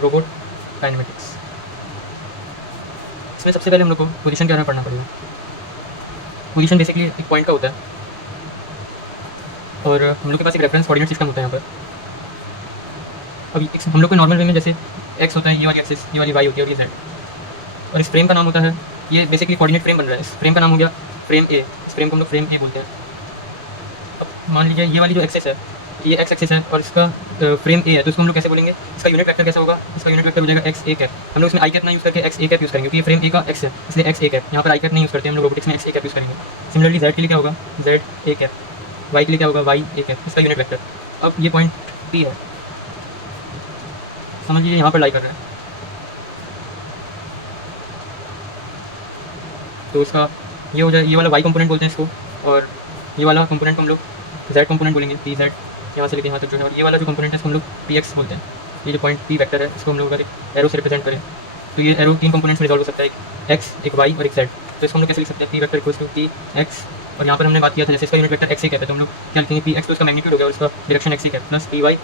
Robot kinematics. इसमें सबसे पहले हम लोग को पोजीशन के बारे में पढ़ना पड़ेगा। पोजीशन बेसिकली एक पॉइंट का होता है और हम लोग के पास एक रेफरेंस कोऑर्डिनेट सिस्टम होता है यहाँ पर। अभी हम लोग के नॉर्मल वे में जैसे एक्स होता है, ये वाली एक्सिस, ये वाली वाई होती है और ये जेड, और इस फ्रेम का नाम होता है, ये बेसिकली कोऑर्डिनेट फ्रेम बन रहा है। इस फ्रेम का नाम हो गया फ्रेम ए। इस फ्रेम को हम लोग फ्रेम ए बोलते हैं। अब मान लीजिए ये वाली जो एक्सिस है, ये एक्स एक्सिस है और इसका फ्रेम ए है, तो इसको हम लोग कैसे बोलेंगे? इसका यूनिट वेक्टर कैसे होगा? इसका यूनिट वेक्टर हो जाएगा एक्स ए कैप। हम लोग इसमें आई कैप ना यूज़ करके एक्स ए कैप यूज़ करेंगे, क्योंकि ये फ्रेम ए का एक्स है, इसलिए एक्स ए कैप। यहाँ पर आई कैप नहीं यूज़ करते हम लोग, रोबोटिक्स में एक्स ए कैप यूज़ करेंगे। सिमिलरली जेड के लिए क्या होगा? Z A cap. वाई के लिए क्या होगा? वाई ए कैप, इसका यूनिट वेक्टर। अब ये पॉइंट पी है, समझ लीजिए यहाँ पर लाई कर रहा है, तो इसका ये हो जाए, ये वाला वाई कंपोनेंट बोलते हैं इसको, और ये वाला कंपोनेंट को हम लोग जेड कंपोनेंट बोलेंगे, पी जेड, यहाँ से लेके यहाँ तक जो है। और ये वाला जो कंपोनेंट है इसको हम लोग पी एक्स बोलते हैं। ये जो पॉइंट पी वेक्टर है इसको हम लोग अगर एरो से रिप्रेजेंट करें तो ये एरो 3 कंपोनेंट्स में रिजॉल्व हो सकता है, एक एक्स, एक वाई और एक जेड। तो इसको हम लोग कैसे लिख सकते हैं? P vector equals to P X, और यहाँ पर हमने बात किया था जैसे इसका यूनिट वेक्टर एक्स ही कहते हैं, तो हम लोग क्या लिखेंगे? पी एक्स तो इसका मैग्नीट्यूड हो गया और इसका डायरेक्शन एक्स ही कैप, प्लस पी वाई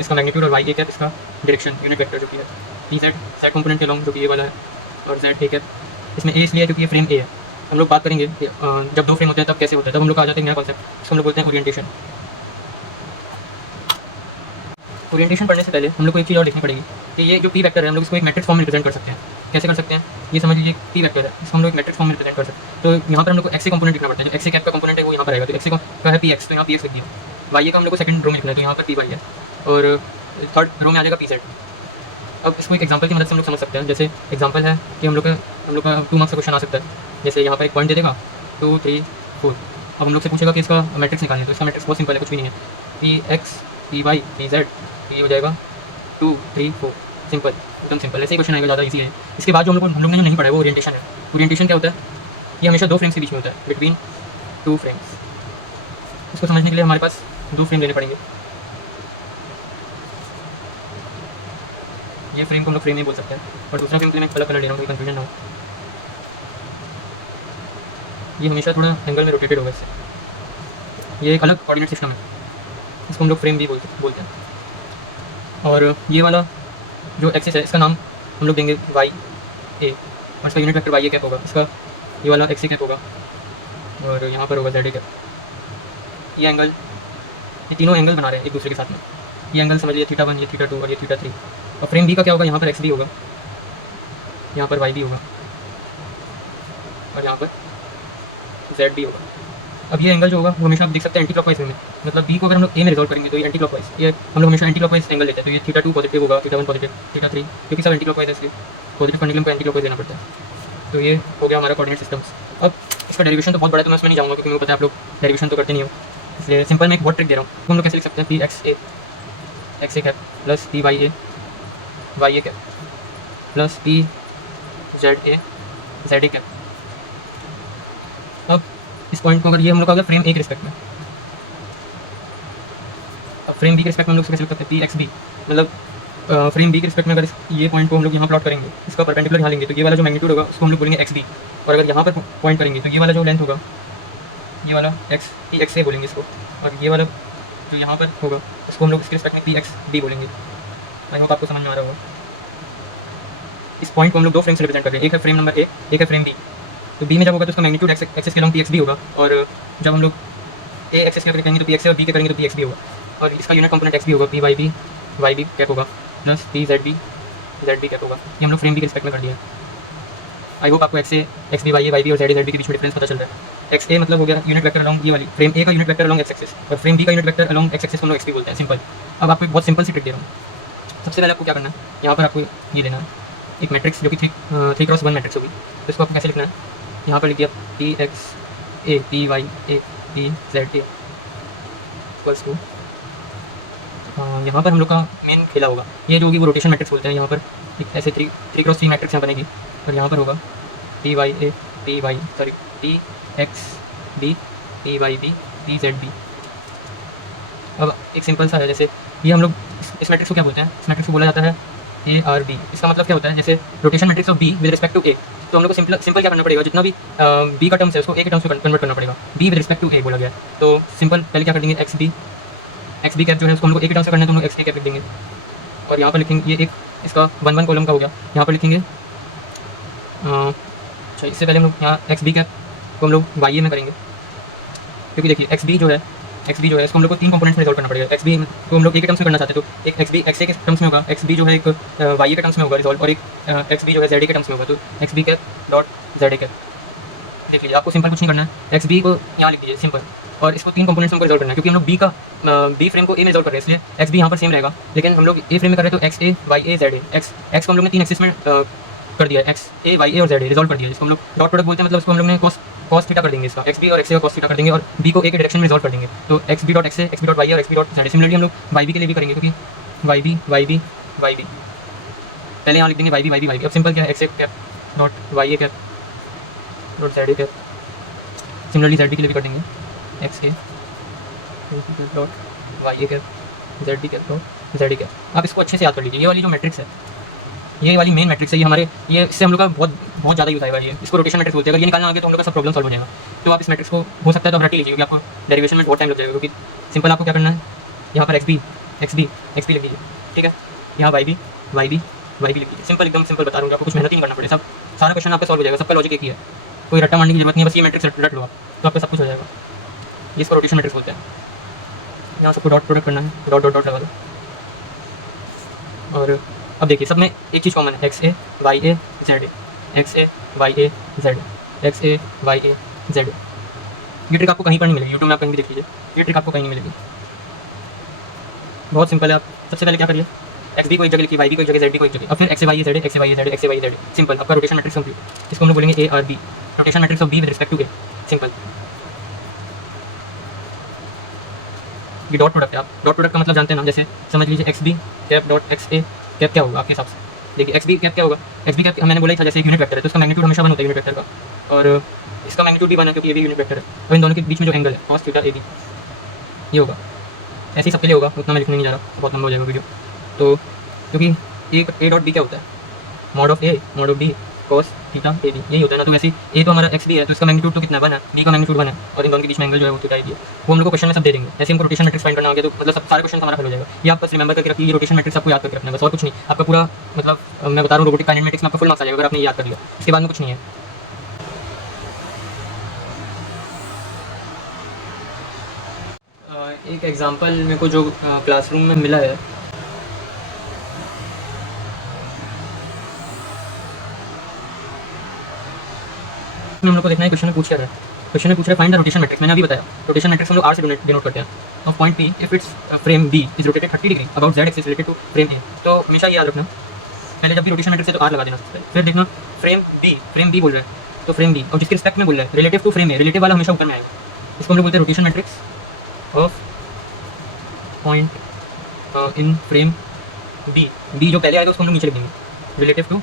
इसका मैग्नीट्यूड और वाई ए कैप इसका डायरेक्शन यूनिट वेक्टर जो कि है। पी जेड जेड कंपोनेंट के लॉन्ग जो कि ये वाला है, और जेड ए कैप। इसमें ए इसलिए है क्योंकि ये फ्रेम ए है। हम लोग बात करेंगे कि जब दो फ्रेम होते हैं तब कैसे होता है, तब हम लोग आ जाते हैं नया कॉन्सेप्ट, इसको हम लोग बोलते हैं ओरिएंटेशन। ओरिएंटेशन पढ़ने से पहले हम लोग को एक चीज़ और लिखनी पड़ेगी कि ये जो पी वेक्टर है हम लोग इसको एक मैट्रिक्स फॉर्म में रिप्रेजेंट कर सकते हैं। कैसे कर सकते हैं? ये समझ लीजिए पी वेक्टर है, इसको हम लोग एक मैट्रिक्स फॉर्म में रिप्रेजेंट कर सकते हैं। तो यहाँ पर हम लोग को एक्स कंपोनेंट लिखना पड़ता है, जो एक्स कैप का कंपोनेंट है वो यहाँ पर आएगा, तो एक्स का है पी एक्स, तो यहाँ पी एक्स लिख दिया। वाई का हम लोग को सेकंड रो में लिखना है, तो यहाँ पर पी वाई है, और थर्ड रो में आ जाएगा पी जेड। अब इसको एक एग्जांपल की मदद से हम लोग समझ सकते हैं। जैसे एग्जांपल है कि हम लोग का 2 मार्क्स का क्वेश्चन आ सकता है। जैसे यहाँ पर एक पॉइंट दे देगा 2 3 4, अब हम लोग से पूछेगा कि इसका मैट्रिक्स निकालिए, तो इसका मैट्रिक्स बहुत सिंपल है, कुछ भी नहीं है। P X P Y P Z, ये हो जाएगा 2 3 4, सिंपल, एकदम सिंपल। ऐसे ही क्वेश्चन आएगा, ज़्यादा इजी है। इसके बाद जो हम लोग ने जो नहीं पढ़ा है वो ओरिएंटेशन है। ओरिएंटेशन क्या होता है? ये हमेशा 2 फ्रेम्स के बीच में होता है, बिटवीन 2 फ्रेम्स। इसको समझने के लिए हमारे पास 2 फ्रेम लेने पड़ेंगे। ये फ्रेम को हम लोग फ्रेम नहीं बोल सकते हैं, और दूसरा फ्रेम के लिए मैं अलग कलर ले रहा हूँ, कोई कन्फ्यूजन ना हो। ये हमेशा थोड़ा एंगल में रोटेटेड होगा इससे। ये एक अलग कोऑर्डिनेट सिस्टम है, इसको हम लोग फ्रेम भी बोलते हैं। और ये वाला जो एक्सिस है इसका नाम हम लोग देंगे वाई ए, और इसका unit vector Y A cap होगा। इसका ये वाला एक्स ए कैप होगा, और यहाँ पर होगा जेड ए कैप। ये एंगल, ये तीनों एंगल बना रहे हैं एक दूसरे के साथ में। ये एंगल समझ लीजिए θ1, ये θ2 और ये θ3। और फ्रेम बी का क्या होगा? यहाँ पर एक्स भी होगा, यहाँ पर वाई भी होगा, और यहाँ पर जेड भी होगा। अब ये एंगल जो होगा वो हमेशा आप देख सकते हैं एंटी क्लॉकवाइज में, मतलब बी को अगर हम लोग ए में रिजॉल्व करेंगे तो ये एंटी क्लॉकवाइज, ये हम लोग हमेशा एंटी क्लॉकवाइज एंगल लेते हैं। तो ये θ2 पॉजिटिव होगा, θ1 पॉजिटिव, θ3, क्योंकि सब एंटी क्लॉकवाइज है, इसलिए पॉजिटिव पेंडुलम को एंटी क्लॉकवाइज लेना पड़ता है। तो ये हो गया हमारा कोऑर्डिनेट सिस्टम्स। अब इसका डेरिवेशन तो बहुत बड़ा है, तो मैं उसमें नहीं जाऊँगा क्योंकि मुझे पता है आप लोग डेरिवेशन तो करते नहीं हो, इसलिए सिंपल मैं एक वर्ड ट्रिक दे रहा हूँ। तो हम लोग कैसे लिख सकते हैं? P X A cap plus P Y A cap plus P Z A cap. अब इस पॉइंट को अगर ये हम लोग का फ्रेम ए के रिस्पेक्ट में, अब फ्रेम बी के रिस्पेक्ट में हम लोग कैसे लिख सकते हैं? पी एक्स बी, मतलब फ्रेम बी के रिस्पेक्ट में अगर ये पॉइंट को हम लोग यहाँ प्लॉट करेंगे, इसका परपेंडिकुलर यहाँ लेंगे, तो ये वाला जो मैग्नीट्यूड होगा उसको हम लोग बोलेंगे एक्स बी। और अगर यहाँ पर पॉइंट करेंगे तो ये वाला जो लेंथ होगा, ये वाला पी एक्स ए बोलेंगे इसको, और ये वाला जो यहाँ पर होगा उसको हम लोग इसके रिस्पेक्ट में पी एक्स बी बोलेंगे। आई होप आपको समझ में आ रहा होगा। इस पॉइंट को हम लोग 2 फ्रेम से रिप्रेजेंट कर रहे हैं, एक है फ्रेम नंबर ए, एक है फ्रेम बी। तो बी में जब होगा तो उसका मैग्नीट्यूड एक्सिस के लॉन्ग पी एक्स बी होगा, और जब हम लोग ए एक्सिस के करेंगे तो पी एक्स और बी के करेंगे तो पी एक्स बी होगा, और इसका यूनिट कंपोनेंट एक्स बी होगा, पी वाई बी कैप होगा, plus P Z B cap होगा। ये हम लोग फ्रेम बी के रिस्पेक्ट में कर दिया है। आई होप आपको एक्स बी वाई बी और जेड बी के बीच में डिफरेंस पता चल रहा है। एक्स ए मतलब हो गया यूनिट वेक्टर अलॉन्ग ये वाली फ्रेम ए का unit vector along x axis, और फ्रेम बी का unit vector along x axis को हम लोग एक्स बी बोलते हैं, सिंपल। अब आपको एक बहुत सिंपल सी ट्रिक दे रहा हूँ। सबसे पहले आपको क्या करना है, यहाँ पर आपको ये लेना है एक मैट्रिक्स जो कि 3x1 मैट्रिक्स होगी। तो इसको आपको कैसे लिखना है? यहाँ पर लिख दिया P X A P Y A P Z A equals to, यहाँ पर हम लोग का मेन खेला होगा ये जो होगी वो रोटेशन मैट्रिक्स बोलते हैं। यहाँ पर एक ऐसे 3x3 मैट्रिक्स यहाँ बनेगी, और यहाँ पर होगा P Y A P X B P Y B P Z B. अब एक सिंपल सा है, जैसे ये हम लोग इस मैट्रिक्स को क्या बोलते हैं? इस मैट्रिक्स को बोला जाता है ए आर बी। इसका मतलब क्या होता है? जैसे rotation matrix of B with respect to A, तो हम लोग को सिंपल क्या करना पड़ेगा? जितना भी बी का टर्म्स है उसको ए के टर्म्स में कन्वर्ट करना पड़ेगा। बी विद रिस्पेक्ट टू ए बोला गया है, तो सिंपल पहले क्या कर देंगे? एक्स बी कैप जो है उसको हम लोग ए के टर्म्स में करना है, तो हम लोग एक्स बी कैप लिख देंगे, और यहाँ पर लिखेंगे ये एक इसका 1 1 कॉलम का हो गया। यहाँ पर लिखेंगे अच्छा, इससे पहले हम लोग यहाँ एक्स बी कैप को हम लोग वाई ए में करेंगे, क्योंकि देखिए एक्स बी जो है इसको हम लोग को 3 कंपोनेंट्स में रिजॉल्व करना पड़ेगा। एक्स बी को हम लोग ए के टर्म्स में करना चाहते हैं, तो एक एक्स बी एक्स ए के टर्म्स में होगा, एक्स बी जो है एक वाई ए के टर्म्स में होगा रिजॉल्व, और एक एक्स बी जो है जेड ए के टर्म्स में होगा। तो X B cap dot Z A cap, देख लीजिए, आपको सिंपल कुछ नहीं करना है, एक्स बी को यहाँ लिख लीजिए सिंपल, और इसको 3 कंपोनेंट्स में रिजॉल्व करना है, क्योंकि हम लोग बी का बी फ्रेम को ए में रिजॉल्व कर रहे हैं, इसलिए एक्स बी यहाँ पर सेम रहेगा, लेकिन हम लोग ए फ्रेम में कर रहे हैं तो X A Y A Z A, X को हम लोग ने 3 एक्सिस में कर दिया, एक्स ए वाई ए और जेड ए रिजॉल्व कर दिया, जिसको हम लोग डॉट प्रोडक्ट बोलते हैं, मतलब इसको हम लोग ने कॉस थीटा कर देंगे, इसका एक्स बी और एक्स ए का कॉस थीटा कर देंगे, और बी को ए के डायरेक्शन में रिजॉल्व कर देंगे। तो X B dot X A, X B dot Y A और X B dot Z A. Similarly हम लोग वाई बी के लिए भी करेंगे, क्योंकि वाई बी पहले यहाँ लिख देंगे वाई बी। अब सिंपल क्या है, X A cap dot Y A cap dot Z A cap. Similarly Z D के लिए भी कर देंगे, X A dot Y A cap Z D cap dot Z A cap. आप इसको अच्छे से याद कर लीजिए, ये वाली जो मैट्रिक्स है, ये वाली मेन मैट्रिक्स है, ये हमारे ये इससे हम लोग का बहुत ज़्यादा यूज़ आएगा, ये इसको रोटेशन मैट्रिक्स बोलते हैं। अगर ये निकालना आगे तो हम लोग का सब प्रॉब्लम सॉल्व हो जाएगा। तो आप इस मैट्रिक्स को हो सकता है तो रट ही लीजिए, क्योंकि आपको डेरिवेशन में बहुत टाइम लग जाएगा, क्योंकि सिंपल आपको क्या करना है, यहाँ पर एक्स बी लिख लीजिए, ठीक है, यहाँ वाई बी लिख लीजिए, सिंपल एकदम सिंपल बता रहा हूँ, आपको कुछ मेहनत ही नहीं करना पड़ेगा, सब सारा क्वेश्चन आपका सॉल्व हो जाएगा, सबका लॉजिक एक ही है, कोई रट्टा मारने की जरूरत नहीं है, बस ये मैट्रिक्स रट लो आप, तो आपका सब कुछ हो जाएगा। ये इसको रोटेशन मैट्रिक्स बोलते हैं। यहाँ सबको डॉट प्रोडक्ट करना है, डॉट डॉट डॉट लगा दो, और अब देखिए सब में एक चीज़ कॉमन है, X A Y A Z A, X A Y A Z A, X A Y A Z A. ये ट्रिक आपको कहीं पर नहीं मिलेगी, यूट्यूब में आप कहीं भी देख लीजिए, ये ट्रिक आपको कहीं नहीं मिलेगी, बहुत सिंपल है। आप सबसे पहले क्या करिए, एक्स बी को एक जगह लिखिए, वाई बी को एक जगह, जेड डी को एक जगह, अब फिर X A Y A Z A, X A Y A Z A, X A Y A Z A, simple, आपका रोटेशन मैट्रिक्स कंप्लीट। इसको हम लोग बोलेंगे A R B, rotation matrix of B with respect to A, simple. ये dot product है, आप dot product का मतलब जानते हैं ना, जैसे समझ लीजिए X B cap dot X A cap क्या होगा आपके हिसाब से। देखिए एक्स बी कैप क्या होगा, एक्स बी कैप मैंने बोला ही था, जैसे एक यूनिट वेक्टर है तो इसका मैग्नीट्यूड हमेशा 1 होता है यूनिट वेक्टर का, और इसका मैग्नीट्यूड भी 1 है क्योंकि ये भी यूनिट वेक्टर है। और इन दोनों के बीच में जो एंगल है कॉस थीटा ए बी, ये होगा, ऐसे ही सबके लिए होगा, उतना मैं लिखने नहीं जा रहा, बहुत लंबा हो जाएगा वीडियो। तो क्योंकि ए डॉट बी क्या होता है, mod of A mod of B cos theta A B, यही होता है ना। तो वैसे ए तो हमारा एक्स बी है, तो इसका मैग्नीट्यूड तो कितना 1 है, बी का मैग्नीट्यूड 1 है, और इन दोनों के बीच में एंगल जो है वो थीटा ए बी है, वो हम लोग को क्वेश्चन में सब दे देंगे। ऐसे हमको रोटेशन मैट्रिक्स फाइंड करना होगा, तो मतलब सब सारे क्वेश्चन हमारा हल हो जाएगा। ये आप बस रिमेंबर करके रखिए, ये रोटेशन मैट्रिक्स आपको याद करके रखना है बस, और कुछ नहीं। आपका पूरा मतलब मैं बता रहा हूँ रोबोटिक काइनेमेटिक्स में आपका फुल मार्क्स आ जाएगा अगर आपने याद कर लिया, इसके बाद में कुछ नहीं है। एक एग्जांपल मेरे को जो क्लासरूम में मिला है, हम लोग को देखना है क्वेश्चन में पूछ क्या रहा है। क्वेश्चन में पूछ रहा है फाइंड द रोटेशन मैट्रिक्स, मैंने अभी बताया रोटेशन मैट्रिक्स हम लोग आर से डिनोट करते हैं, of point P if it's frame B is rotated 30 degree about Z axis related to frame A. तो हमेशा याद रखना, पहले जब भी रोटेशन मैट्रिक्स है तो आर लगा देना सबसे पहले, फिर देखना फ्रेम बी बोल रहा है तो फ्रेम बी, और जिसके रिस्पेक्ट में बोल रहा है relative to frame A, relative वाला हमेशा ऊपर में आएगा, इसको हम लोग बोलते हैं rotation matrix of point in frame B जो पहले आएगा उसको हम लोग नीचे लिख देंगे, relative to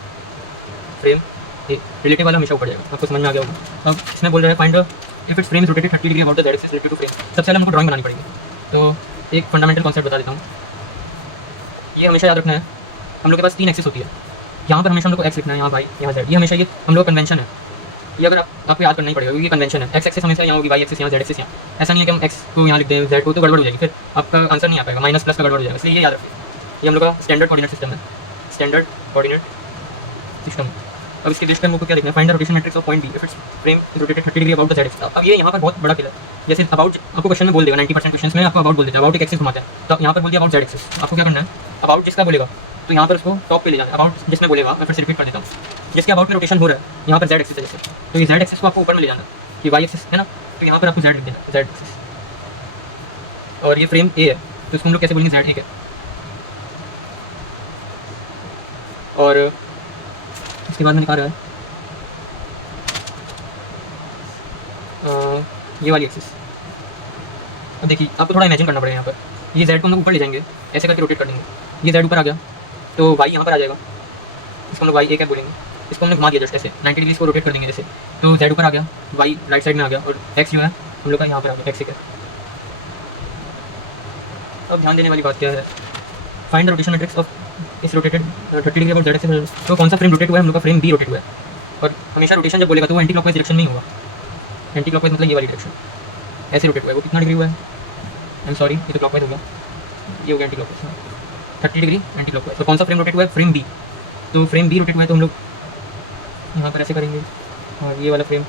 frame A, relative वाला हमेशा ऊपर जाएगा। आपको समझ में आ गया होगा। अब इसमें बोल रहा है find if it's frame is rotated 30 degree about the Z axis related to frame. सबसे पहले हमको ड्राइंग बनानी पड़ेगी, तो एक फंडामेंटल कॉन्सेप्ट बता देता हूँ, ये हमेशा याद रखना है। हम लोग के पास 3 एक्सिस होती है, यहाँ पर हमेशा हम लोग को एक्स लिखना है, यहाँ वाई, यहाँ जेड, ये हमेशा ये हम लोग कन्वेंशन है, ये अगर आपको याद करना ही पड़ेगा, क्योंकि ये कन्वेंशन है। एक्स एक्सिस हमेशा यहाँ होगी, वाई एक्सिस यहाँ, जेड एक्सिस यहाँ। ऐसा नहीं है कि हम एक्स को यहाँ लिख दें जेड को, तो गड़बड़ हो जाएगी, फिर आपका आंसर नहीं आ पाएगा, माइनस प्लस का गड़बड़ हो जाएगा। इसलिए ये याद रखिए, ये हम लोग का स्टैंडर्ड कोऑर्डिनेट सिस्टम है, स्टैंडर्ड कोऑर्डिनेट सिस्टम। अब इसके बेस पे हमको क्या लिखना है, find the rotation matrix of point B if it's frame is rotated 30 degree about the Z axis. अब ये यहाँ पर बहुत बड़ा खेल है, जैसे अबाउट आपको क्वेश्चन में बोल देगा, 90% क्वेश्चन में आपको अबाउट बोल देता है, अबाउट एक एक्सिस घुमाता है, तो यहाँ पर बोल दिया अबाउट जेड एक्सिस। आपको क्या करना है, अबाउट जिसका बोलेगा तो यहाँ पर उसको टॉप पे ले जाना है, अबाउट जिसमें बोलेगा, मैं फिर से रिपीट कर देता हूँ, जिसके अबाउट पे रोटेशन हो रहा है, यहाँ पर जेड एक्सिस है जैसे, तो ये जेड एक्सिस को आपको ऊपर में ले जाना है, कि वाई एक्सिस है ना, तो यहाँ पर आपको जेड लिख देना, जेड एक्सिस। और ये फ्रेम ए है, तो इसको हम लोग कैसे बोलेंगे, जेड ए है। और इसके बाद में निकाल रहा है ये वाली एक्सिस। अब देखिए आपको थोड़ा इमेजिन करना पड़ेगा, यहाँ पर ये जेड को हम लोग ऊपर ले जाएंगे, ऐसे करके रोटेट कर देंगे, ये जेड ऊपर आ गया तो वाई यहाँ पर आ जाएगा, इसको हम लोग वाई ए क्या बोलेंगे, इसको हमने घुमा दिया जस्ट ऐसे 90 डिग्री को रोटेट कर देंगे ऐसे, तो जेड ऊपर आ गया, वाई राइट साइड में आ गया, और एक्स जो है हम लोग का यहाँ पर आ गया, एक्स ए। अब ध्यान देने वाली बात क्या है, find the rotation matrix of इस rotated 30 degree about Z axis. तो कौन सा फ्रेम रोटेट हुआ है, हम लोग का फ्रेम बी रोटेट हुआ है, और हमेशा रोटेशन जब बोलेगा तो वो एंटी क्लॉकवाइज डायरेक्शन में ही होगा, एंटी क्लॉकवाइज मतलब ये वाली डायरेक्शन, ऐसे रोटेट हुआ है। वो कितना डिग्री हुआ है, आई एम सॉरी, ये तो क्लॉकवाइज हो गया, ये हो गया anti clockwise. 30 degree anti clockwise. तो कौन सा फ्रेम रोटेट हुआ है? Frame B. तो फ्रेम बी रोटेट हुआ है तो हम लोग यहाँ पर ऐसे करेंगे, और ये वाला फ्रेम,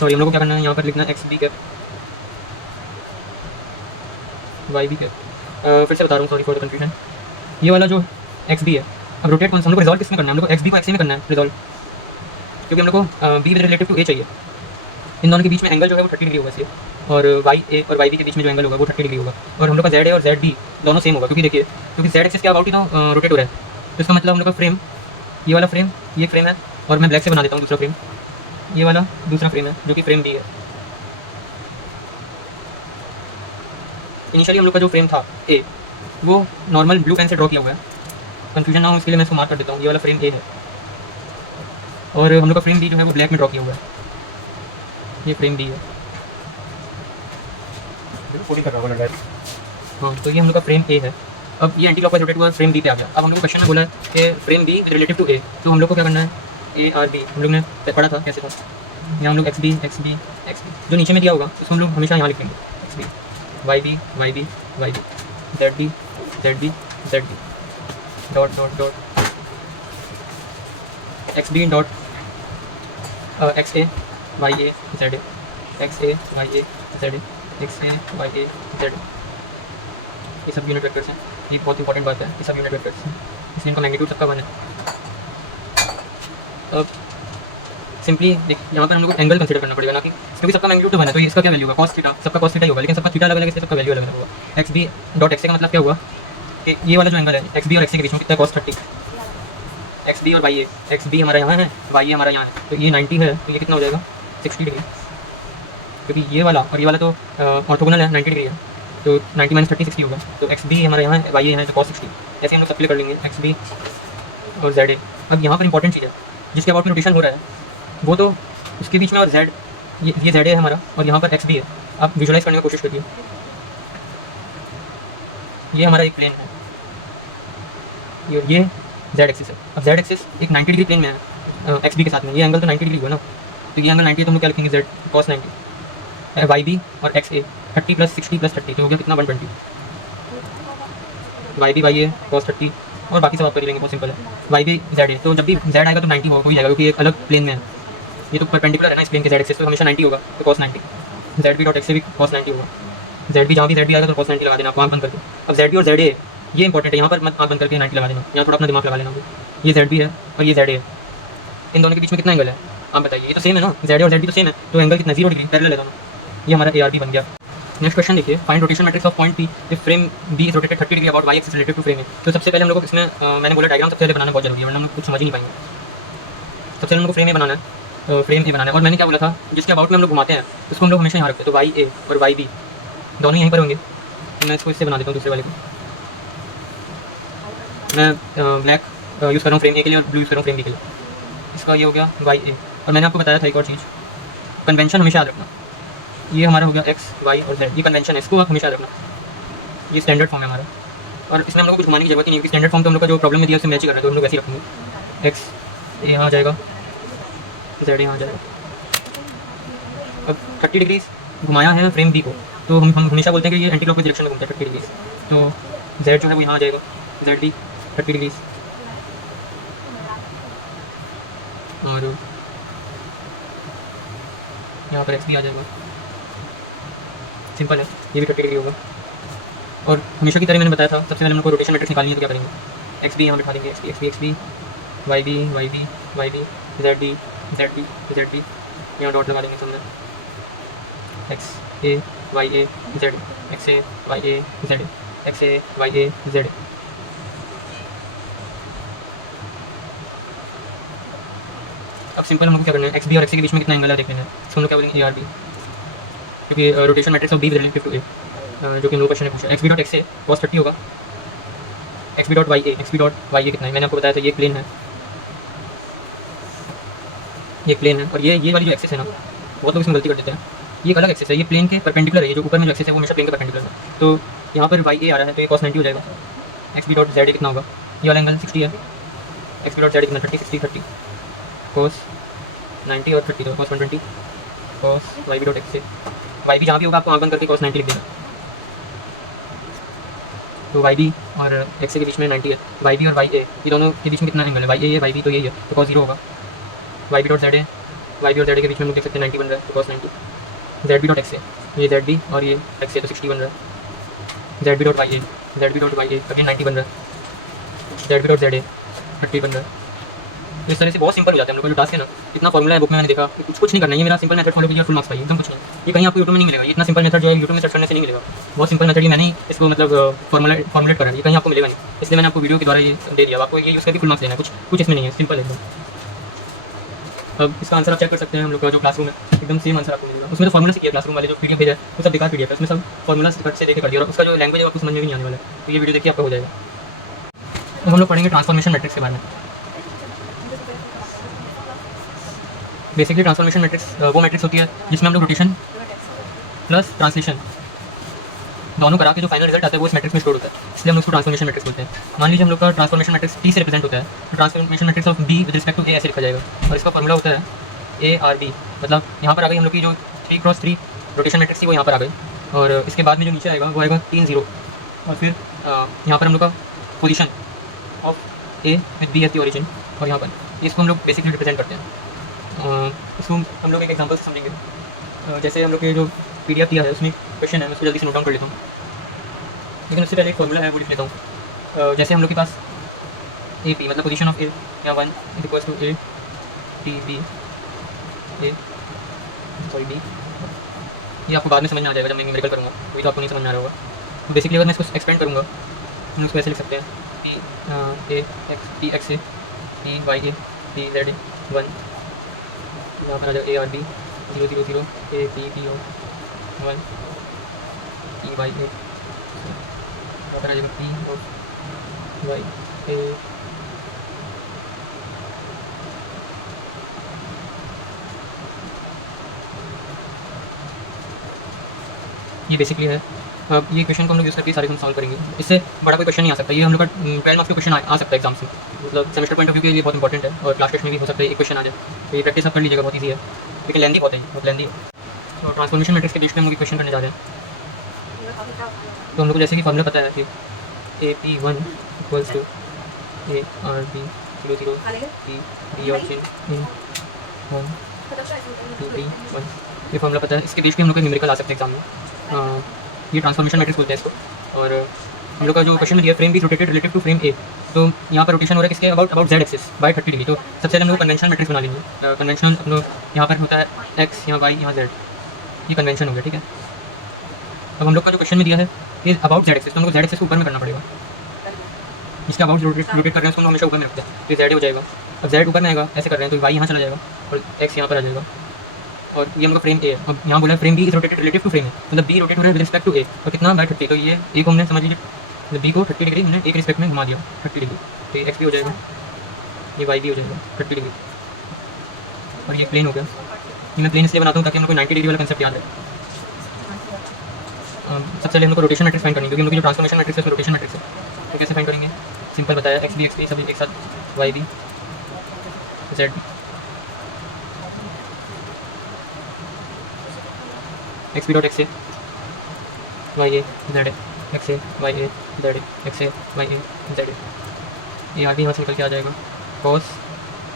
सॉरी हम लोग को क्या करना है, यहाँ पर लिखना है X B cap Y B cap. फिर से बता रहा हूँ, सॉरी फॉर द कन्फ्यूजन। ये वाला जो एक्स बी है, अब रोटेट कौन सा हम लोग रिजॉल्व किसमें करना है? हम लोग को एक्स बी को एक्स ए में करना है रिजॉल्व, क्योंकि हम लोग को बी विद रिलेटिव टू ए चाहिए। इन दोनों के बीच में एंगल जो है वो 30 डिग्री होगा इसलिए, और वाई ए और वाई बी के बीच में जो एंगल होगा वो 30 डिग्री होगा। और हम लोग का जेड ए और जेड बी दोनों सेम होगा, क्योंकि देखिए क्योंकि जेड एक्सिस के अबाउट ही तो रोटेट हो रहा है। तो इसका मतलब हम लोग का फ्रेम, ये वाला फ्रेम, ये फ्रेम है, और मैं ब्लैक से बना देता हूँ दूसरा फ्रेम, ये वाला दूसरा फ्रेम है जो कि फ्रेम बी है। इनिशियली हम लोग का जो फ्रेम था ए, वो नॉर्मल ब्लू पेन से ड्रॉ किया हुआ है, कन्फ्यूजन ना हो इसके लिए मैं इसको मार्क कर देता हूँ। ये वाला फ्रेम ए है, और हम लोग का फ्रेम बी जो है वो ब्लैक में ड्रॉ किया हुआ है, ये फ्रेम बी है। हाँ, तो ये हम लोग का फ्रेम ए है। अब ये एंटी क्लॉकवाइज रोटेट हुआ, फ्रेम बी पे आ गया। अब हम लोग को क्वेश्चन में बोला है कि frame B with relative to A, तो हम लोग को क्या करना है? ए आर बी हम लोग ने पढ़ा था कैसे था, यहाँ हम लोग X B X B X B जो नीचे में दिया होगा उसको हम लोग हमेशा यहाँ लिखेंगे, X B Y B Y B Y B, Z B Z B Z B, dot dot dot X B dot X A Y A Z A, X A Y A Z A, X A Y A Z. ये सब unit vectors हैं, ये बहुत important बात है, ये सब unit vectors हैं, इसलिए इनका मैग्नीट्यूड सबका 1 है। अब सिंपली देख, यहाँ पर हम लोग को एंगल कंसीडर करना पड़ेगा ना, कि क्योंकि सबका मैग्नीट्यूड तो 1 है, तो इसका क्या वैल्यू होगा? कॉस थीटा, सबका कॉस थीटा ही होगा, लेकिन सबका थीटा अलग अलग है, इसलिए सबका वैल्यू अलग अलग होगा। एक्स बी डॉट एक्स ए का मतलब क्या हुआ कि ये वाला जो एंगल है एक्स बी और एक्स ए के बीच में कितना है? कॉस 30। एक्स बी और वाई ए, एक्स बी हमारा यहाँ है, वाई ए हमारा यहाँ है, तो ये 90 है, तो ये कितना हो जाएगा? 60 डिग्री, क्योंकि ये वाला और ये वाला तो ऑर्थोगोनल है, 90 डिग्री है, तो 90 माइनस 30 60 होगा। तो एक्स बी हमारे यहाँ है, वाई ए यहाँ है, तो कॉस 60। ऐसे हम लोग सप्लाई कर लेंगे एक्स बी और जेड ए। अब यहाँ पर इंपॉर्टेंट चीज़ है, जिसके अबाउट में रोटेशन हो रहा है वो तो उसके बीच में, और जेड, ये जेड ए है हमारा, और यहाँ पर एक्स बी है। आप विजुलाइज करने की कोशिश करिए, ये हमारा एक प्लेन है, ये जेड एक्सिस है। अब जेड एक्सिस एक 90 डिग्री प्लेन में है एक्स बी के साथ में, ये एंगल तो 90 डिग्री हुआ ना, तो ये एंगल 90 है, तो हम लोग क्या लिखेंगे? जेड कॉस 90, वाई बी और एक्स ए 30 प्लस 60 प्लस 30, तो हो गया कितना? 120। वाई बी वाई ए कॉस 30, और बाकी सब आप कर लेंगे, बहुत सिंपल है। वाई बी जेड ए, तो जब भी जेड आएगा तो 90 हो ही जाएगा, क्योंकि एक अलग प्लेन में है, ये तो परपेंडिकुलर है ना इस प्लेन के जेड एक्सिस, तो हमेशा 90 होगा, तो cos 90। Z B dot X A भी कॉस 90 होगा, जेड बी जहाँ भी जेड बी आएगा तो कॉस 90 लगा देना, आप आँख बंद करके। अब जेड बी और जेड ए ये इंपॉर्टेंट है, यहाँ पर मत आँख बंद करके 90 लगा देना, यहाँ थोड़ा अपना दिमाग लगा लेना। ये जेड बी है और ये जेड ए है, इन दोनों के बीच में कितना एंगल है आप बताइए? ये तो सेम है ना, जेड ए और जेड बी तो सेम है, तो एंगल कितना? 0 डिग्री, पैरेलल है दोनों। ये हमारा ए आर बी बन गया। नेक्स्ट क्वेश्चन देखिए, find rotation matrix of point P if frame B is rotated 30 degree about Y axis related to frame A. तो सबसे पहले हम लोग को इसमें मैंने बोला डायग्राम सबसे पहले बनाना बहुत जरूरी है, वरना हम लोग कुछ समझ ही नहीं पाएंगे। सबसे पहले हम लोग को फ्रेम ए बनाना है, फ्रेम ए बनाना है, और मैंने क्या बोला था, जिसके अबाउट में हम लोग घुमाते हैं उसको हम लोग हमेशा यहाँ रखते हैं, तो वाई ए और वाई बी दोनों यहीं पर होंगे। तो मैं इसको इससे बना देता हूँ, दूसरे वाले को मैं ब्लैक यूज़ कर रहा हूँ फ्रेम ए के लिए, और ब्लू यूज़ कर रहा हूँ फ्रेम बी के लिए। इसका ये हो गया वाई ए, और मैंने आपको बताया था एक और चीज़, कन्वेंशन हमेशा याद रखना। ये हमारा हो गया एक्स वाई और जेड, ये कन्वेंशन है, इसको हमेशा याद रखना। ये स्टैंडर्ड फॉर्म है हमारा, और इसमें हम लोग को कुछ घुमाने की जरूरत ही नहीं, क्योंकि स्टैंडर्ड फॉर्म तो हम लोग का जो प्रॉब्लम में दिया उससे मैच ही कर रहे हैं, तो हम लोग ऐसे ही रखेंगे। एक्स यहाँ आ जाएगा, जेड यहाँ आ जाएगा। अब 30 डिग्री घुमाया है फ्रेम बी को, तो हम हमेशा बोलते हैं कि ये एंटी क्लॉकवाइज डायरेक्शन में घूमता है 30 डिग्री, तो जेड जो है वो यहाँ आ जाएगा, जेड बी 30 डिग्री, और यहाँ पर एक्स भी आ जाएगा। सिंपल है, ये भी 30 डिग्री होगा। और हमेशा की तरह मैंने बताया था, सबसे पहले हम लोग को रोटेशन मैट्रिक्स निकालनी है, तो क्या करेंगे? एक्स बी यहाँ बिठा देंगे, X B X B X B, Y B Y B Y B, Z B Z B Z B, यहाँ डॉट लगा देंगे सामने, X A Y A Z, X A Y A Z, X A Y A Z. अब simple हम लोग क्या करना है, एक्स बी और एक्स के बीच में कितना एंगल है देखना है, तो हम लोग क्या बोलेंगे? ए आर बी, क्योंकि rotation matrix of B relative to A, जो कि हम लोग क्वेश्चन ने पूछा। X B dot X A cos 30 होगा, X B dot Y A, X B dot Y A कितना है मैंने आपको बताया था, ये प्लेन है, ये प्लेन है, और ये वाली जो एक्सिस है ना, बहुत लोग इसमें गलती कर देते हैं, ये एक अलग एक्सिस है, ये प्लेन के परपेंडिकुलर है, ये जो ऊपर में जो एक्सिस है वो हमेशा प्लेन के परपेंडिकुलर है। तो यहाँ पर वाई ए आ रहा है, तो ये कॉस 90 हो जाएगा। X B dot Z A कितना होगा? ये वाला एंगल 60 है, एक्स बी डॉट जेड कितना? 30 60 30, कॉस 90 और 30, तो cos 120, cos Y B dot X A, Y B जहाँ भी होगा आपको आँख बंद करके कॉस 90 लिख देना। तो वाई बी और एक्स ए के बीच में 90 है, वाई बी और वाई ए ये दोनों के बीच में कितना एंगल है, वाई ए है वाई बी तो यही है, तो कॉस 0 होगा। Y B dot Z A, Y B और जेड ए के बीच में हम लोग देख सकते हैं 90 बन रहा है, तो cos 90। Z B dot X A, ये जेड बी और ये एक्स ए तो 60 बन रहा है। Z B dot Y A, Z B dot Y A again 90 बन रहा है। Z B dot Z A 30 बन रहा है। तो इस तरह से बहुत सिंपल हो जाता है हम लोग का जो टास्क है ना। इतना फॉर्मूला है बुक में मैंने देखा, कुछ नहीं करना है, ये मेरा सिंपल मेथड फॉलो कीजिए, फुल मार्क्स पाइए, एकदम कुछ नहीं। ये कहीं आपको यूट्यूब में नहीं मिलेगा, ये इतना सिंपल मेथड जो है यूट्यूब में सर्च करने से नहीं मिलेगा। बहुत सिंपल मेथड, ये मैंने इसको मतलब फॉर्मुलेट करा है, ये कहीं आपको मिलेगा नहीं, इसलिए मैंने आपको वीडियो के द्वारा ये दे दिया। आपको ये यूज़ करके फुल मार्क्स लेना है, कुछ इसमें नहीं है, सिंपल है एकदम। अब इसका आंसर आप चेक कर सकते हैं, हम लोग का जो क्लासरूम है एकदम सेम आंसर आपको मिलेगा। उसमें तो फॉर्मुला से किया, क्लासरूम वाले जो पीडीएफ भेजा है वो सब बेकार पीडीएफ है, उसमें सब फॉर्मुला से देखे कर दिया, और उसका जो लैंग्वेज है आपको समझ में भी नहीं आने वाला है। तो ये वीडियो देखिए आपका हो जाएगा। अब हम लोग पढ़ेंगे ट्रांसफॉर्मेशन मैट्रिक्स के बारे में। बेसिकली ट्रांसफॉर्मेशन मैट्रिक्स वो मैट्रिक्स होती है जिसमें हम लोग रोटेशन प्लस ट्रांसलेशन दोनों करा के जो फाइनल रिजल्ट आता है वो इस मैट्रिक्स में स्टोर होता है, इसलिए हम उसको ट्रांसफॉर्मेशन मैट्रिक्स बोलते हैं। मान लीजिए हम लोग का ट्रांसफॉर्मेशन मैट्रिक्स टी से रिप्रेजेंट होता है, तो transformation matrix of B with respect to A ऐसे लिखा जाएगा, और इसका फॉर्मूला होता है ए आर बी। मतलब यहाँ पर आ गई हम लोग की जो 3x3 रोटेशन मैट्रिक्स थी वो यहाँ पर आ गई, और इसके बाद में जो नीचे आएगा वो आएगा 3 0, और फिर यहाँ पर हम लोग का position of A with B at the origin, और यहाँ पर इसको हम लोग बेसिकली रिप्रेजेंट करते हैं। इसको हम लोग एक एग्जाम्पल से समझेंगे। जैसे हम लोग के जो पीडीएफ दिया है उसमें क्वेश्चन है, मैं उसको जल्दी से नोट डाउन कर लेता हूँ, लेकिन उससे पहले एक फॉर्मूला है वो लिख लेता हूँ। जैसे हम लोग के पास ए पी मतलब पोजीशन ऑफ ए या 1 is equals to A T B A sorry B, ये आपको बाद में समझ में आ जाएगा जब मैं न्यूमेरिकल करूँगा, अभी तो आपको नहीं समझ में आ रहा होगा। बेसिकली अगर मैं इसको एक्सपेंड करूँगा हम उसको ऐसे लिख सकते हैं P A X P X A P Y A P Z A 1, यहाँ पर आ जाएगा A R B 0 0 0 A P P O 1 P Y A, यहाँ पर आ जाएगा पी और वाई ए ये बेसिकली है। अब ये क्वेश्चन को हम लोग यूज़ करके सारे हम सॉल्व करेंगे, इससे बड़ा कोई क्वेश्चन नहीं आ सकता। ये हम लोग का 12 मार्क्स का क्वेश्चन आ सकता है एग्जाम से, मतलब सेमेस्टर पॉइंट ऑफ व्यू के लिए बहुत इंपॉर्टेंट है, और क्लास टेस्ट में भी हो सकता है एक क्वेश्चन आ जाए, तो ये प्रैक्टिस आप कर लीजिएगा, बहुत ईजी है, लेकिन लेंदी बहुत है, बहुत लेंदी है। तो ट्रांसफॉर्मेशन मैट्रिक्स के बीच में हम लोग क्वेश्चन करने जा रहे हैं। तो हम लोग को जैसे कि फॉर्मूला पता है कि A P 1 equals to A R B 0 0 P B और इन 1 2 3 1, ये फॉर्मूला पता है। इसके बीच में हम लोग न्यूमेरिकल आ सकते हैं एग्जाम में, ये ट्रांसफॉर्मेशन मैट्रिक्स बोलते हैं इसको। और हम लोग का जो क्वेश्चन में दिया frame B rotated relative to frame A, तो यहाँ पर रोटेशन हो रहा है किसके about Z axis by 30 degree. तो सबसे पहले हम लोग कन्वेंशनल मैट्रिक्स बना लेंगे। कन्वेंशनल हम लोग यहाँ पर होता है एक्स, यहाँ वाई, यहाँ जेड, ये कन्वेंशन हो गया, ठीक है। अब हम लोग का जो क्वेश्चन में दिया है ये अबाउट जेड एक्सिस, तो हमको जेड एक्सिस को ऊपर में करना पड़ेगा, इसके अबाउट रोटेट कर रहे हैं उसको हमेशा ऊपर में रखते हैं, तो जेड हो जाएगा। अब जेड ऊपर में आएगा, ऐसे कर रहे हैं तो वाई यहाँ चला जाएगा और एक्स यहाँ पर आ जाएगा, और ये हमको फ्रेम ए है। अब यहाँ बोला है frame B is rotated relative to frame A, मतलब बी रोटेट हो रहा है विद रिस्पेक्ट टू ए, तो कितना बाय 30, तो ये ए को हमने समझ लीजिए, मतलब बी को 30 डिग्री हमने एक रिस्पेक्ट में घुमा दिया 30 डिग्री, तो ये एक्स भी हो जाएगा, ये वाई भी हो जाएगा 30 डिग्री, और ये प्लेन हो गया। ये मैं प्लेन इसलिए बनाता हूँ ताकि हम लोग को 90 डिग्री वाला कंसेप्ट याद है। सबसे पहले हम लोग को रोटेशन मैट्रिक्स फाइंड करनी है, क्योंकि हम लोग जो ट्रांसफॉर्मेशन मैट्रिक्स है उसमें रोटेशन मैट्रिक्स है, तो कैसे फाइंड करेंगे, सिंपल बताया, एक्स बी सभी एक साथ, Y B Z B, X B dot X A Y A Z A, X A Y A Z A, X A Y A Z A, ये आगे यहाँ से निकल के आ जाएगा कॉस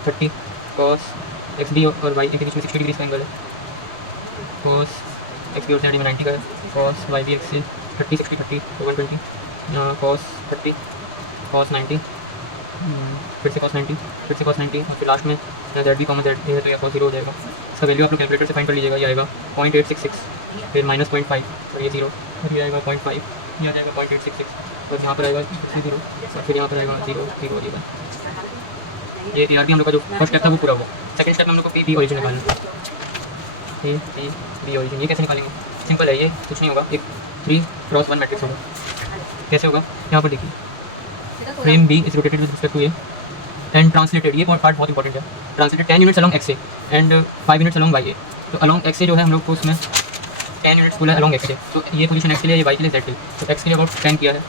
30 कॉस एक्स बी और वाई ए के बीच में 60 डिग्री का एंगल है, कॉस एक्स बी और जेड में 90 का है, cos Y B X A 30 60 30 तो 120, कॉस 30 कॉस 90, फिर से कॉस 90 फिर से कॉस 90, और फिर लास्ट में Z B common Z A है तो यह कॉस 0 हो जाएगा। इसका वैल्यू आप लोग कैलकुलेटर से फाइंड कर लीजिएगा, ये आएगा 0.866, फिर -0.5 और ये 0, फिर ये आएगा 0.5, ये आ जाएगा 0.866, और यहाँ पर आएगा 0, और फिर यहाँ पर आएगा 0 0 हो जाएगा। ये ए आर बी हम लोग का जो फर्स्ट स्टेप था वो पूरा हुआ। सेकंड स्टेप में हम लोग को पी बी ओरिजिन निकालना है, ए पी बी ओरिजिन। ये कैसे निकालेंगे, सिंपल है, ये कुछ नहीं होगा, एक 3x1 मैट्रिक्स होगा। कैसे होगा, यहाँ पर देखिए, frame B is rotated with respect to A and translated, ये पार्ट बहुत इंपॉर्टेंट है, translated 10 units along X A and 5 units along Y A. तो अलॉन्ग एक्स ए जो है हम लोग को उसमें 10 यूनिट्स बोला है अलॉन्ग एक्स ए, तो ये पोजीशन एक्स के लिए, ये वाई के लिए जेड के लिए, तो एक्स के लिए अबाउट 10 किया है,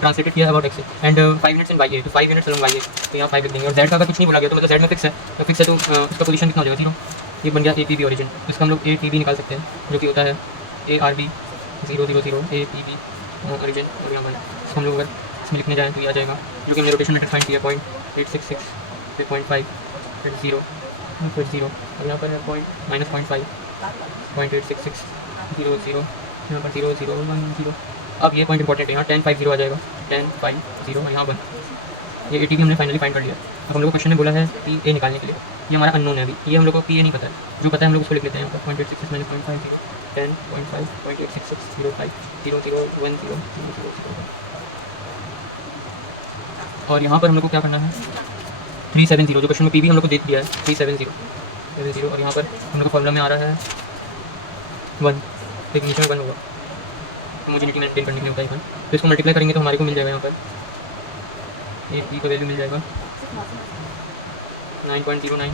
ट्रांसलेटेड किया है about X A and 5 units in Y A, तो 5 यूनिट्स अलॉन्ग वाई ए, तो यहाँ 5 लिख देंगे। और जेड का अगर कुछ नहीं बोला गया तो मतलब जेड में फिक्स है, तो फिक्स है तो उसका पोजीशन कितना हो जाएगा 0, ये बन गया ए पी बी ओरिजिन। इसका हम लोग ए टी बी निकाल सकते हैं, जो कि होता है A R B 0 0 0 A P B origin और यहाँ पर इसको हम लोग अगर इसमें लिखने जाएँ तो ये आ जाएगा, जो कि हमने रोटेशन मैट्रिक्स फाइंड किया 0.866 फिर 0.5 फिर 0 फिर 0 और यहाँ पर है -0.5 0.866 0 0 यहाँ पर 0 0 1 0। अब ये पॉइंट इंपॉर्टेंट है, यहाँ 1050 आ जाएगा 1050 और यहाँ 1। ये ATP हमने फाइनली फाइंड कर लिया। अब हम लोग को क्वेश्चन ने बोला है PA निकालने के लिए, ये हमारा अननोन है अभी, ये हम लोग को PA नहीं पता है, जो पता है हम लोग उसको लिख लेते हैं यहाँ पर 0.866 -0.50 10.5 0.866 05 0 0 1 0 0 0 और यहाँ पर हम लोग को क्या करना है 370, जो क्वेश्चन में PB हम लोग को देख दिया है 370 और यहाँ पर हम लोग को फॉर्मूला में आ रहा है 1, एक नीचे में 1 होगा, होमोजेनिटी मेंटेन करने के लिए होता है 1। तो इसको मल्टीप्लाई करेंगे तो हमारे को मिल जाएगा यहाँ पर AP का वैल्यू मिल जाएगा 9.098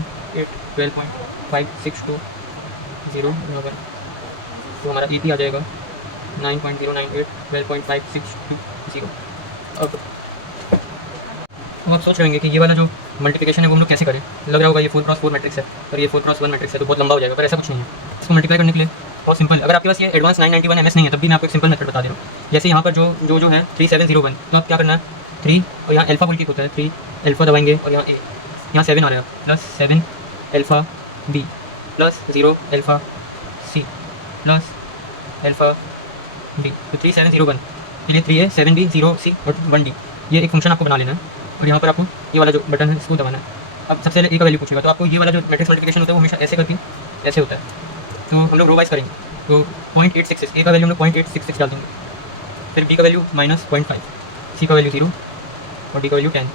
12.562 0 यहाँ पर, तो हमारा AP आ जाएगा 9.098 12.562 0। अब आप सोच रहे होंगे कि ये वाला जो मल्टीप्लिकेशन है वो हम लोग कैसे करें, लग रहा होगा ये 4x4 मैट्रिक्स है और ये 4x1 मैट्रिक्स है तो बहुत लंबा हो जाएगा, पर ऐसा कुछ नहीं है। इसको मल्टीप्लाई करने के लिए बहुत सिंपल, अगर आपके पास ये एडवांस 991 MS नहीं है तब भी मैं आपको एक सिंपल मेथड बता दे रहा हूँ। जैसे यहाँ पर जो है 3701, तो आप क्या करना है 3 और यहाँ अल्फा बोल के होता है 3 अल्फा दबाएंगे और यहाँ A, यहाँ 7 आ रहा है plus 7 alpha B plus 0 alpha C plus alpha B, तो 3701 के लिए 3A 7B 0C और 1D, ये एक फंक्शन आपको बना लेना है और यहाँ पर आपको ये वाला जो बटन है इसको दबाना है। अब सबसे पहले A का वैल्यू पूछेगा तो आपको ये वाला जो मैट्रिक्स मल्टीप्लिकेशन होता है वो हमेशा ऐसे करके ऐसे होता है, तो हम लोग रो वाइज करेंगे। तो 0.866 A का वैल्यू हम लोग 0.866 डाल देंगे, फिर B का वैल्यू -0.5, C का वैल्यू 0 और D का वैल्यू 10,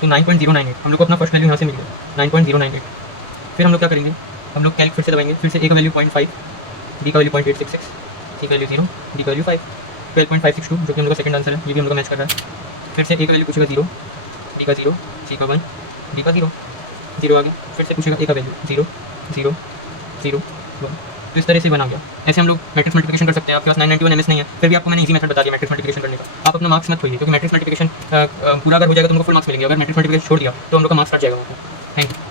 तो 9.098 हम लोग को अपना फर्स्ट वैल्यू यहाँ से मिल गया 9.098। फिर हम लोग क्या करेंगे, हम लोग कैल्क फिर से दबाएंगे, फिर से A का वैल्यू 0.5, B का वैल्यू 0.866, C का वैल्यू 0, D का वैल्यू 5 12.562 जो कि हम लोग का सेकंड आंसर है, ये भी हम लोग का मैच कर रहा है। फिर से A का वैल्यू पूछेगा 0, B का 0, C का 1, D का 0 0 आ गया, फिर से पूछेगा A का वैल्यू 0 0 0 1, तो इस तरह से बना गया। ऐसे हम लोग मैट्रिक्स मल्टीप्लिकेशन कर सकते हैं। आपके पास 991 MS नहीं है, फिर भी आपको मैंने इजी मेथड बता दिया मैट्रिक्स मल्टीप्लिकेशन करने का। आप अपना मार्क्स मत खोइए, क्योंकि मैट्रिक्स मल्टीप्लिकेशन पूरा अगर हो जाएगा तो उनको फुल मार्क्स मिलेंगे, अगर मैट्रिक्स मल्टीप्लिकेशन छोड़ दिया तो हम लोग का मार्क्स कट जाएगा। Thank you.